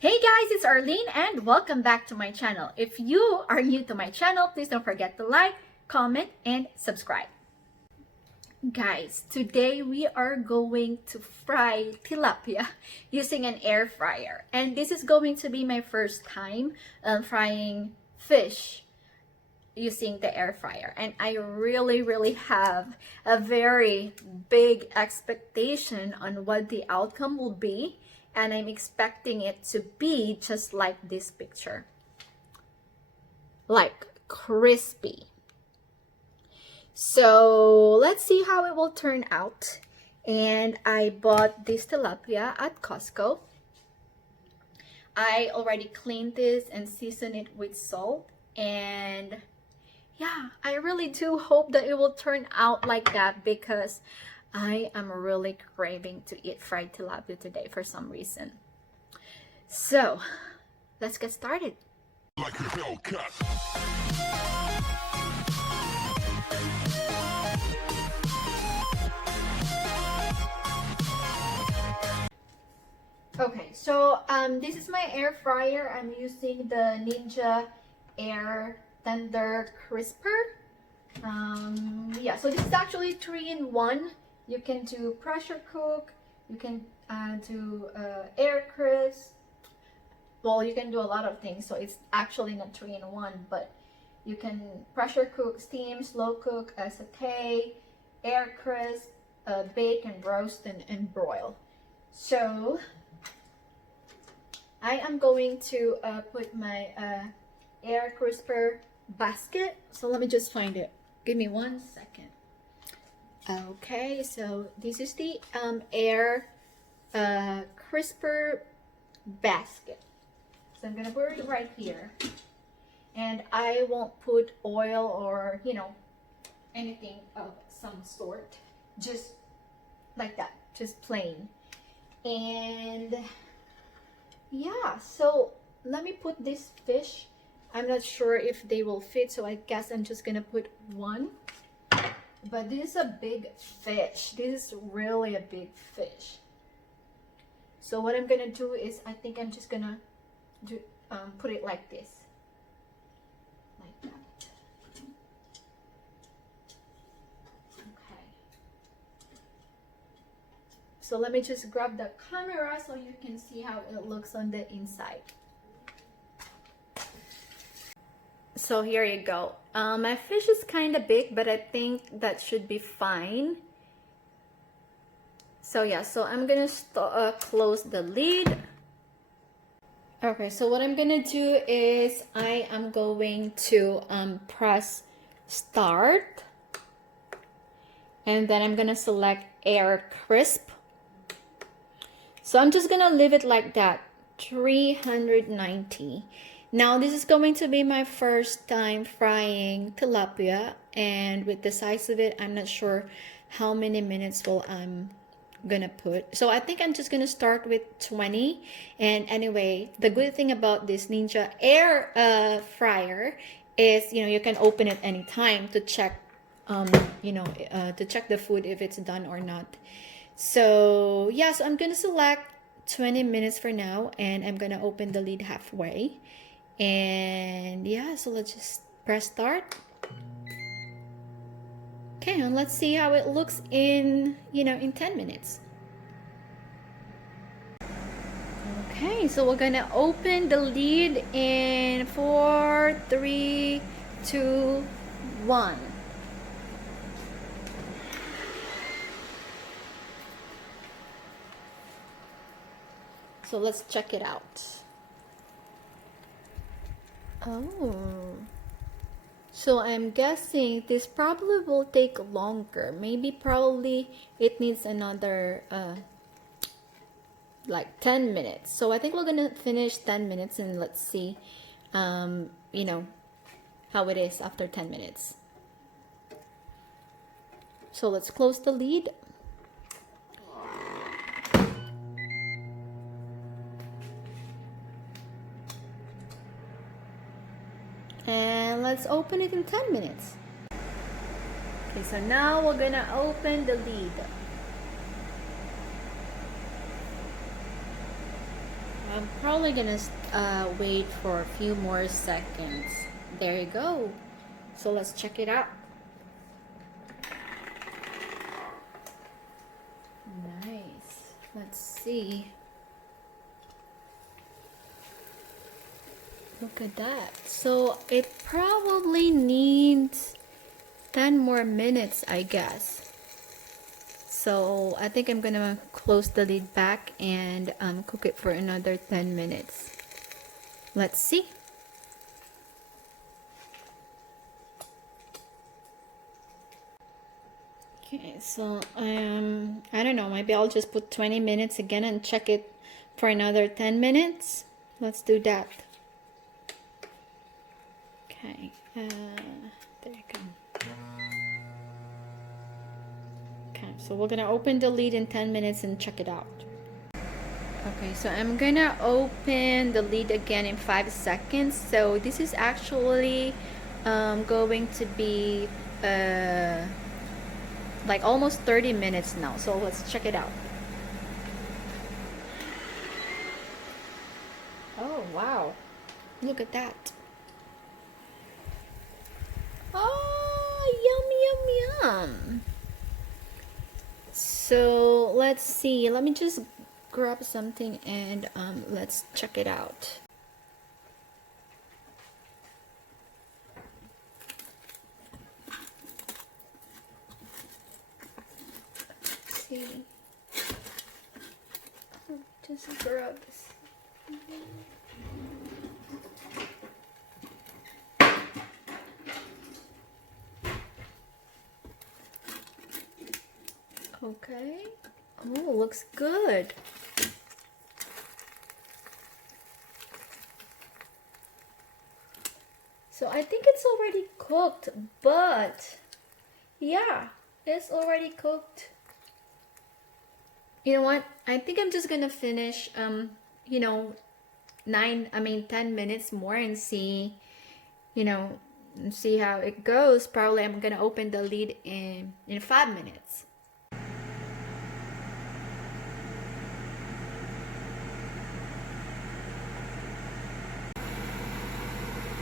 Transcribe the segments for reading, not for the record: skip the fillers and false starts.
Hey guys, it's Arlene and welcome back to my channel. If you are new to my channel, please don't forget to like, comment, and subscribe. Guys, today we are going to fry tilapia using an air fryer. And this is going to be my first time frying fish using the air fryer. And I really have a very big expectation on what the outcome will be. And I'm expecting it to be just like this picture, like crispy. So let's see how it will turn out. And I bought this tilapia at Costco. I already cleaned this and seasoned it with salt. And yeah, I really do hope that it will turn out like that because I am really craving to eat fried tilapia today for some reason. So, let's get started. Like a Hellcat. Okay, so this is my air fryer. I'm using the Ninja Air Tender Crisper. Yeah, so this is actually 3-in-1. You can do pressure cook, you can do air crisp. Well, you can do a lot of things, so it's actually not 3-in-1, but you can pressure cook, steam, slow cook, saute, air crisp, bake and roast and broil. So I am going to put my air crisper basket. So let me just find it. Give me 1 second. Okay, so this is the air crisper basket. So I'm gonna put it right here, and I won't put oil or anything of some sort, just like that, just plain. And yeah, so let me put this fish. I'm not sure if they will fit, so I guess I'm just gonna put one. But this is a big fish. This is really a big fish. So what I'm gonna do is, I think I'm just gonna do put it like this, like that. Okay. So let me just grab the camera so you can see how it looks on the inside. So here you go. My fish is kind of big, but I think that should be fine. So yeah, so I'm gonna close the lid. Okay, so what I'm gonna do is I am going to press start, and then I'm gonna select air crisp. So I'm just gonna leave it like that, 390. Now this is going to be my first time frying tilapia, and with the size of it, I'm not sure how many minutes I'm gonna put. So I think I'm just gonna start with 20. And anyway, the good thing about this Ninja Air fryer is you can open it anytime to check to check the food if it's done or not. So yeah, so I'm gonna select 20 minutes for now, and I'm gonna open the lid halfway. And yeah, so let's just press start. Okay, and let's see how it looks in 10 minutes. Okay, so we're gonna open the lid in 4, 3, 2, 1. So let's check it out. Oh, so I'm guessing this probably will take longer. Probably it needs another like 10 minutes. So I think we're gonna finish 10 minutes and let's see how it is after 10 minutes. So let's close the lid. And let's open it in 10 minutes. Okay, so now we're gonna open the lid. I'm probably gonna wait for a few more seconds. There you go. So let's check it out. Nice. Let's see. Look at that. So it probably needs 10 more minutes, I guess. So I think I'm gonna close the lid back and cook it for another 10 minutes. Let's see. Okay, so I don't know, maybe I'll just put 20 minutes again and check it for another 10 minutes. Let's do that. Okay, there you go. Okay, so we're gonna open the lid in 10 minutes and check it out. Okay, so I'm gonna open the lid again in 5 seconds. So this is actually going to be like almost 30 minutes now. So let's check it out. Oh wow, look at that. Oh, yum, yum, yum. So let's see. Let me just grab something and let's check it out. Let's see. Just grab this. Okay. Oh, looks good. So I think it's already cooked, but yeah, it's already cooked. You know what? I think I'm just gonna finish, you know, 10 minutes more and see, you know, and see how it goes. Probably I'm gonna open the lid in 5 minutes.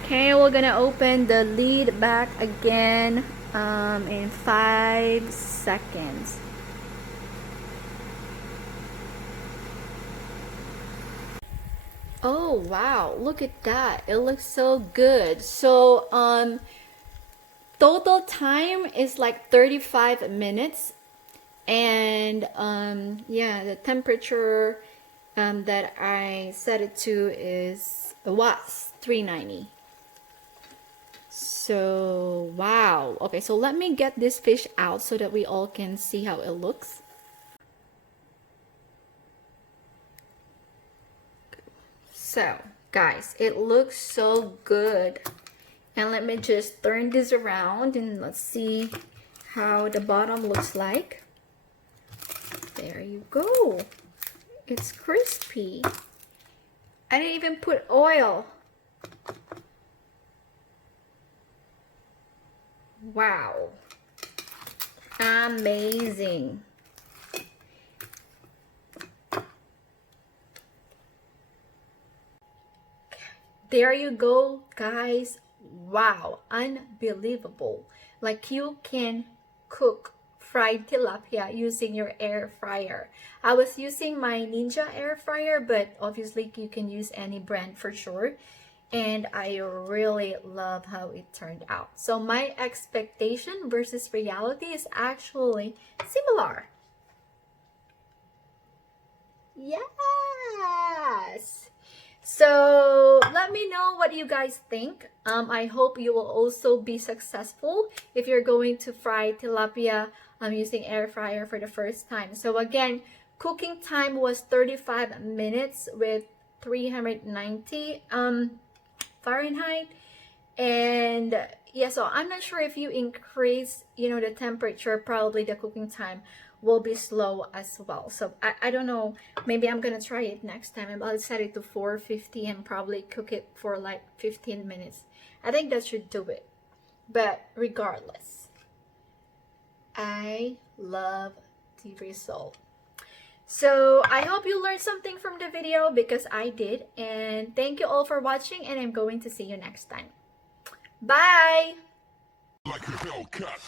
Okay, we're gonna open the lid back again in 5 seconds. Oh wow, look at that. It looks so good. So total time is like 35 minutes, and yeah, the temperature that I set it to was 390. So wow. Okay, so let me get this fish out so that we all can see how it looks. So guys, it looks so good. And let me just turn this around and let's see how the bottom looks like. There you go. It's crispy. I didn't even put oil. Wow. Amazing. There you go, guys. Wow, unbelievable. Like you can cook fried tilapia using your air fryer. I was using my Ninja air fryer, but obviously you can use any brand for sure. And I really love how it turned out. So my expectation versus reality is actually similar. Yes. So let me know what you guys think. I hope you will also be successful if you're going to fry tilapia using air fryer for the first time. So again, cooking time was 35 minutes with 390 Fahrenheit. And yeah, so I'm not sure if you increase, you know, the temperature, probably the cooking time will be slow as well. So I don't know, maybe I'm gonna try it next time and I'll set it to 450 and probably cook it for like 15 minutes. I think that should do it. But regardless, I love the result. So I hope you learned something from the video because I did. And thank you all for watching, and I'm going to see you next time. Bye! Like a Hellcat.